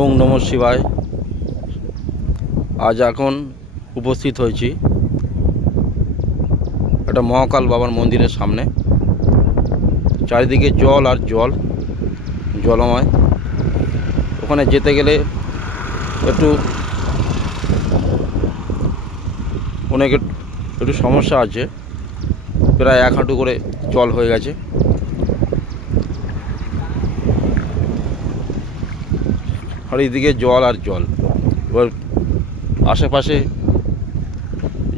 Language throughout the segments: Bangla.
ওং নমঃ শিবায়। আজ এখন উপস্থিত হয়েছি একটা মহাকাল বাবার মন্দিরের সামনে। চারিদিকে জল আর জল, জলময়। ওখানে যেতে গেলে একটু সমস্যা আছে। প্রায় 1 হাঁটু করে জল হয়ে গেছে। আর এইদিকে জল আর জল। এবার আশেপাশে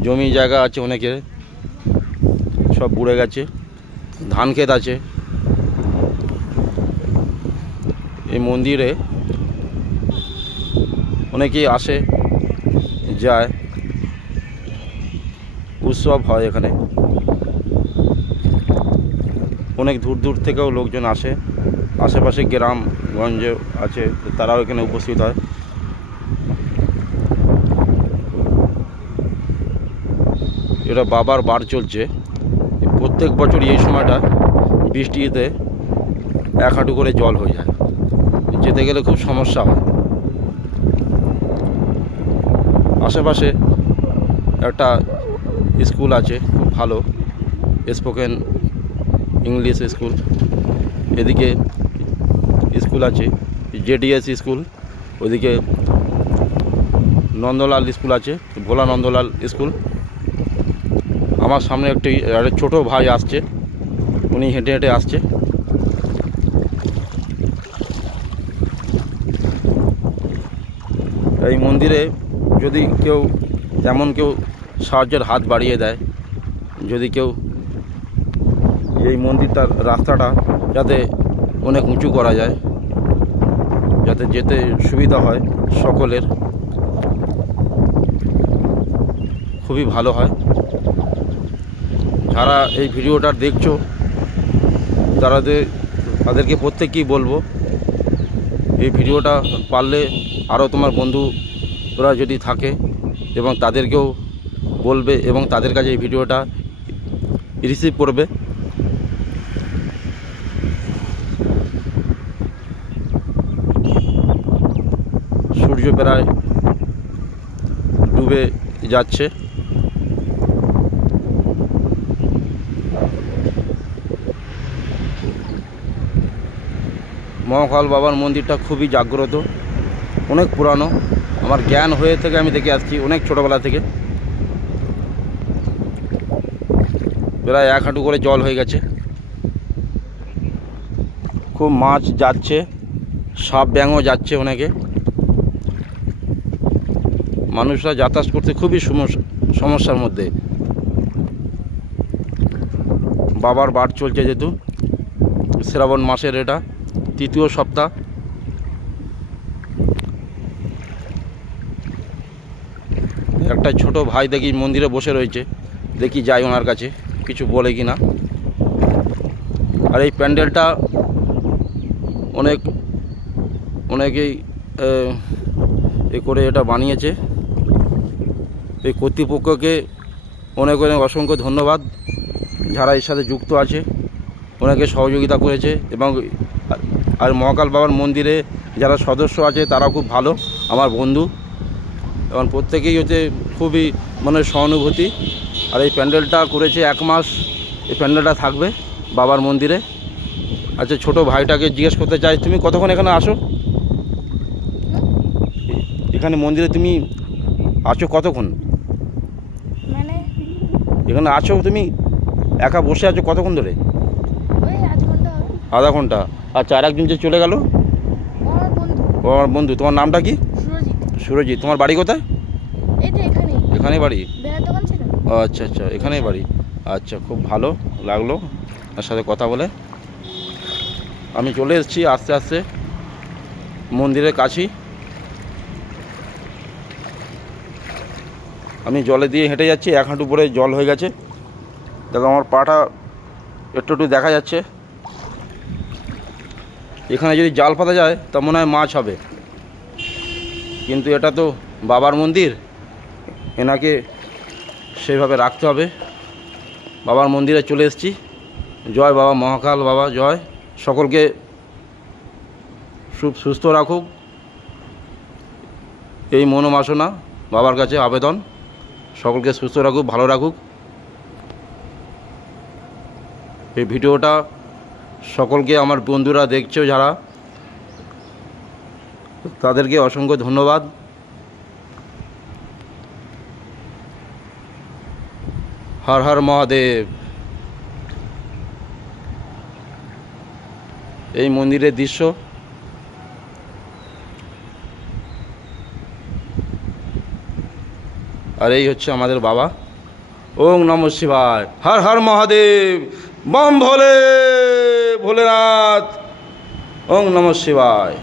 জমি জায়গা আছে অনেকের, সব বুড়ে গেছে। ধান ক্ষেত আছে। এই মন্দিরে অনেকেই আসে যায়, উৎসব হয় এখানে। অনেক দূর দূর থেকেও লোকজন আসে। আশেপাশে গ্রামগঞ্জে আছে, তারাও এখানে উপস্থিত হয়। এটা বাবার বার চলছে। প্রত্যেক বছর এই সময়টা বৃষ্টিতে 1 হাঁটু করে জল হয়ে যায়। যেতে গেলে খুব সমস্যা হয়। আশেপাশে একটা স্কুল আছে, খুব ভালো, স্পোকেন ইংলিশ স্কুল। এদিকে স্কুল আছে জেডিএস স্কুল, ওইদিকে নন্দলাল স্কুল আছে, ভোলা নন্দলাল স্কুল। আমার সামনে একটা ছোটো ভাই আসছে, উনি হেঁটে হেঁটে আসছে। এই মন্দিরে যদি কেউ সাহায্যের হাত বাড়িয়ে দেয়, যদি কেউ এই মন্দিরটার রাস্তাটা যাতে অনেক উঁচু করা যায়, যাতে যেতে সুবিধা হয় সকলের, খুবই ভালো হয়। যারা এই ভিডিওটা দেখছো তাদেরকে প্রত্যেককেই বলবো, এই ভিডিওটা পারলে আরও তোমার বন্ধুরা যদি থাকে এবং তাদেরকেও বলবে এবং তাদের কাছে এই ভিডিওটা রিসিভ করবে। সূর্য প্রায় ডুবে যাচ্ছে। মহাকাল বাবার মন্দিরটা খুবই জাগ্রত, অনেক পুরানো। আমার জ্ঞান হয়ে থেকে আমি দেখে আসছি অনেক ছোটোবেলা থেকে। প্রায় 1 হাঁটু করে জল হয়ে গেছে। খুব মাছ যাচ্ছে, সাপ ব্যাঙও যাচ্ছে অনেকে। মানুষরা যাতায়াত করতে খুবই সমস্যার মধ্যে। বাবার বার চলছে, যেহেতু শ্রাবণ মাসের এটা 3য় সপ্তাহ। একটা ছোট ভাই দেখি মন্দিরে বসে রয়েছে, দেখি যাই ওনার কাছে, কিছু বলে কি না। আর এই প্যান্ডেলটা অনেকেই করে এটা বানিয়েছে। এই কর্তৃপক্ষকে অনেক অসংখ্য ধন্যবাদ, যারা এর সাথে যুক্ত আছে, অনেকে সহযোগিতা করেছে। এবং আর মহাকাল বাবার মন্দিরে যারা সদস্য আছে তারা খুব ভালো, আমার বন্ধু, এবং প্রত্যেকেই খুবই সহানুভূতি। আর এই প্যান্ডেলটা করেছে 1 মাস, এই প্যান্ডেলটা থাকবে বাবার মন্দিরে। আচ্ছা, ছোট ভাইটাকে জিজ্ঞেস করতে চাই, তুমি কতক্ষণ এখানে আসো? এখানে মন্দিরে তুমি আছো কতক্ষণ? মানে এখানে আছো তুমি একা বসে আছো কতক্ষণ ধরে? ওই আধা ঘন্টা হবে। আধা ঘন্টা। আচ্ছা, আর একজন যে চলে গেল, আমার বন্ধু, তোমার নামটা কি? সুরজিৎ। সুরজিৎ। তোমার বাড়ি কোথায়? এই তো এখানেই। এখানেই বাড়ি? বেলার দোকান ছিল। ও আচ্ছা আচ্ছা, এখানেই বাড়ি। আচ্ছা, খুব ভালো লাগলো তার সাথে কথা বলে। আমি চলে এসেছি আস্তে আস্তে মন্দিরের কাছেই। আমি জলে দিয়ে হেঁটে যাচ্ছি, 1 হাঁটু পরে জল হয়ে গেছে। দেখো আমার পাটা একটু দেখা যাচ্ছে। এখানে যদি জাল পাতা যায় তা মনে হয় মাছ হবে, কিন্তু এটা তো বাবার মন্দির, এনাকে সেইভাবে রাখতে হবে। বাবার মন্দিরে চলে এসেছি। জয় বাবা মহাকাল বাবা, জয়। সকলকে সুস্থ রাখুক, এই মনোবাসনা বাবার কাছে আবেদন, সকলকে সুস্থ রাখুক, ভালো রাখুক। এই ভিডিওটা সকলকে আমার বন্ধুরা দেখছো যারা, তাদেরকে অসংখ্য ধন্যবাদ। হর হর মহাদেব। এই মন্দিরের দৃশ্য। আর এই হচ্ছে আমাদের বাবা। ওম নমঃ শিবায়, হর হর মহাদেব, বম ভোলে ভোলেনাথ, ওম নমঃ শিবায়।